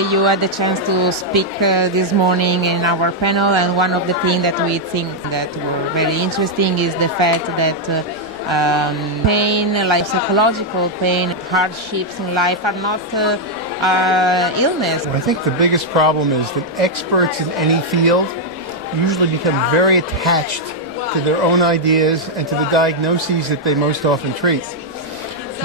You had the chance to speak this morning in our panel, and one of the things that we think that were very interesting is the fact that pain, like psychological pain, hardships in life are not illness. I think the biggest problem is that experts in any field usually become very attached to their own ideas and to the diagnoses that they most often treat.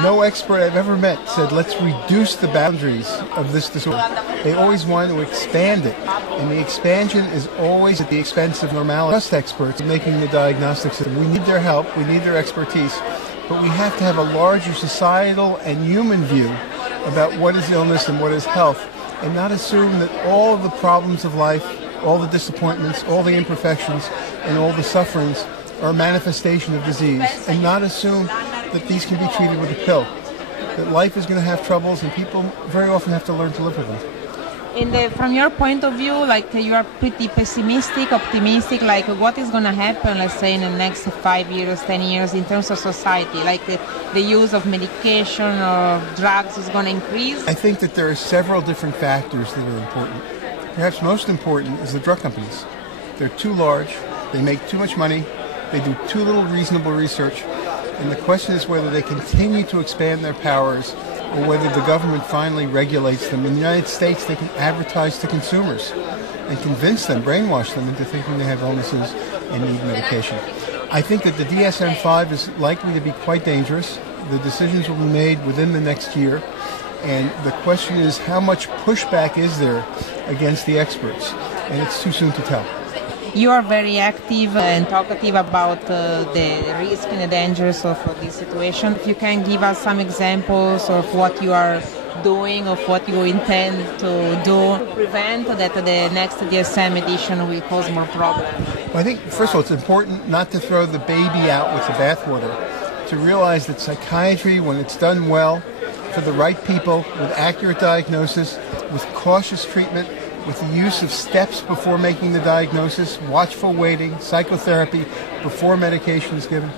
No expert I've ever met said, let's reduce the boundaries of this disorder. They always want to expand it, and the expansion is always at the expense of normality. Trust experts in making the diagnostic system. We need their help, we need their expertise, but we have to have a larger societal and human view about what is illness and what is health, and not assume that all of the problems of life, all the disappointments, all the imperfections, and all the sufferings are a manifestation of disease, and not assume that these can be treated with a pill. That life is going to have troubles, and people very often have to learn to live with them. From your point of view, like you are pretty pessimistic, optimistic, like what is going to happen, let's say, in the next 5 years, 10 years in terms of society? Like the use of medication or drugs is going to increase? I think that there are several different factors that are important. Perhaps most important is the drug companies. They're too large, they make too much money, they do too little reasonable research, and the question is whether they continue to expand their powers or whether the government finally regulates them. In the United States, they can advertise to consumers and convince them, brainwash them into thinking they have illnesses and need medication. I think that the DSM-5 is likely to be quite dangerous. The decisions will be made within the next year, and the question is how much pushback is there against the experts, and it's too soon to tell. You are very active and talkative about the risk and the dangers of this situation. If you can give us some examples of what you are doing, of what you intend to do to prevent that the next DSM edition will cause more problems. Well, I think, first of all, it's important not to throw the baby out with the bathwater, to realize that psychiatry, when it's done well, for the right people, with accurate diagnosis, with cautious treatment, with the use of steps before making the diagnosis, watchful waiting, psychotherapy before medication is given.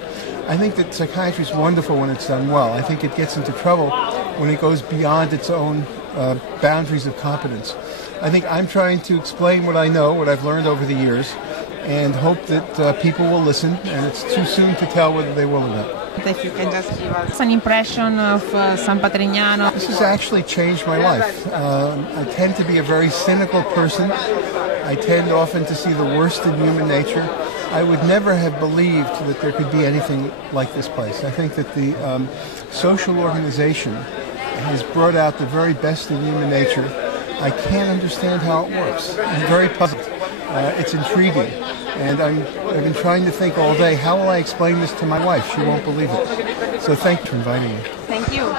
I think that psychiatry is wonderful when it's done well. I think it gets into trouble when it goes beyond its own boundaries of competence. I think I'm trying to explain what I know, what I've learned over the years, and hope that people will listen, and it's too soon to tell whether they will or not. If you can just give us an impression of San Patrignano. This has actually changed my life. I tend to be a very cynical person. I tend often to see the worst in human nature. I would never have believed that there could be anything like this place. I think that the social organization has brought out the very best in human nature. I can't understand how it works. I'm very puzzled. It's intriguing. And I've been trying to think all day, how will I explain this to my wife? She won't believe it. So thank you for inviting me. Thank you.